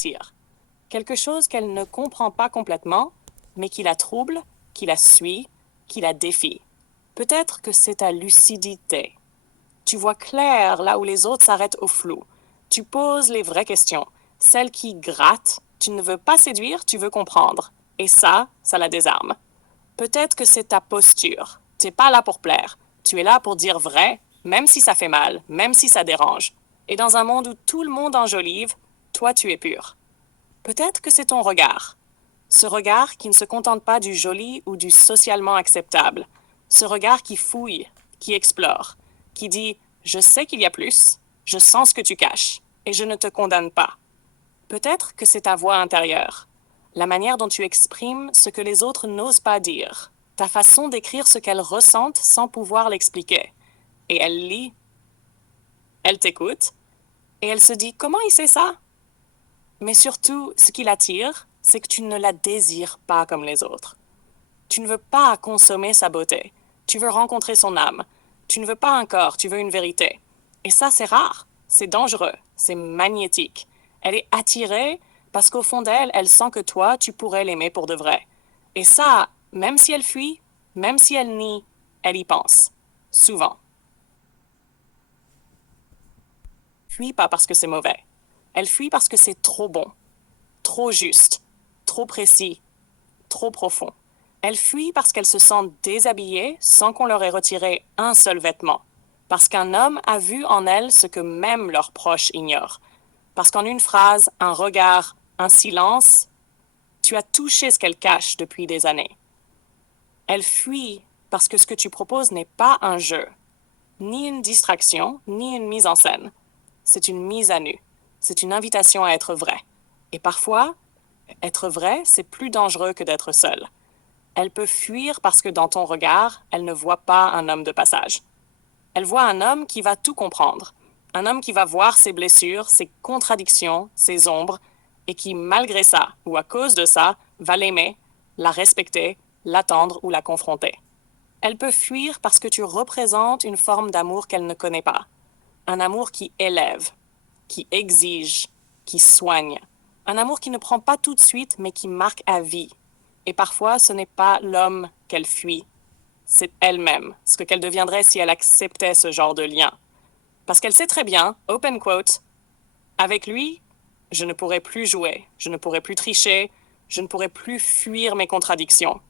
l'attire. Quelque chose qu'elle ne comprend pas complètement, mais qui la trouble, qui la suit, qui la défie. Peut-être que c'est ta lucidité. Tu vois clair là où les autres s'arrêtent au flou. Tu poses les vraies questions, celles qui grattent. Tu ne veux pas séduire, tu veux comprendre. Et ça la désarme. Peut-être que c'est ta posture. T'es pas là pour plaire. Tu es là pour dire vrai, même si ça fait mal, même si ça dérange. Et dans un monde où tout le monde enjolive, toi tu es pur. Peut-être que c'est ton regard. Ce regard qui ne se contente pas du joli ou du socialement acceptable. Ce regard qui fouille, qui explore, qui dit « Je sais qu'il y a plus, je sens ce que tu caches, et je ne te condamne pas ». Peut-être que c'est ta voix intérieure, la manière dont tu exprimes ce que les autres n'osent pas dire, ta façon d'écrire ce qu'elles ressentent sans pouvoir l'expliquer. Et elle lit, elle t'écoute, et elle se dit « Comment il sait ça ?» Mais surtout, ce qui l'attire, c'est que tu ne la désires pas comme les autres. Tu ne veux pas consommer sa beauté. Tu veux rencontrer son âme. Tu ne veux pas un corps, tu veux une vérité. Et ça, c'est rare. C'est dangereux. C'est magnétique. Elle est attirée parce qu'au fond d'elle, elle sent que toi, tu pourrais l'aimer pour de vrai. Et ça, même si elle fuit, même si elle nie, elle y pense. Souvent. Fuit pas parce que c'est mauvais. Elle fuit parce que c'est trop bon, trop juste, trop précis, trop profond. Elle fuit parce qu'elle se sent déshabillée sans qu'on leur ait retiré un seul vêtement. Parce qu'un homme a vu en elle ce que même leurs proches ignorent. Parce qu'en une phrase, un regard, un silence, tu as touché ce qu'elle cache depuis des années. Elle fuit parce que ce que tu proposes n'est pas un jeu, ni une distraction, ni une mise en scène. C'est une mise à nu. C'est une invitation à être vrai. Et parfois, être vrai, c'est plus dangereux que d'être seul. Elle peut fuir parce que dans ton regard, elle ne voit pas un homme de passage. Elle voit un homme qui va tout comprendre, un homme qui va voir ses blessures, ses contradictions, ses ombres, et qui, malgré ça, ou à cause de ça, va l'aimer, la respecter, l'attendre ou la confronter. Elle peut fuir parce que tu représentes une forme d'amour qu'elle ne connaît pas, un amour qui élève, qui exige, qui soigne, un amour qui ne prend pas tout de suite, mais qui marque à vie. Et parfois, ce n'est pas l'homme qu'elle fuit, c'est elle-même, ce qu'elle deviendrait si elle acceptait ce genre de lien. Parce qu'elle sait très bien, open quote, avec lui, je ne pourrai plus jouer, je ne pourrai plus tricher, je ne pourrai plus fuir mes contradictions.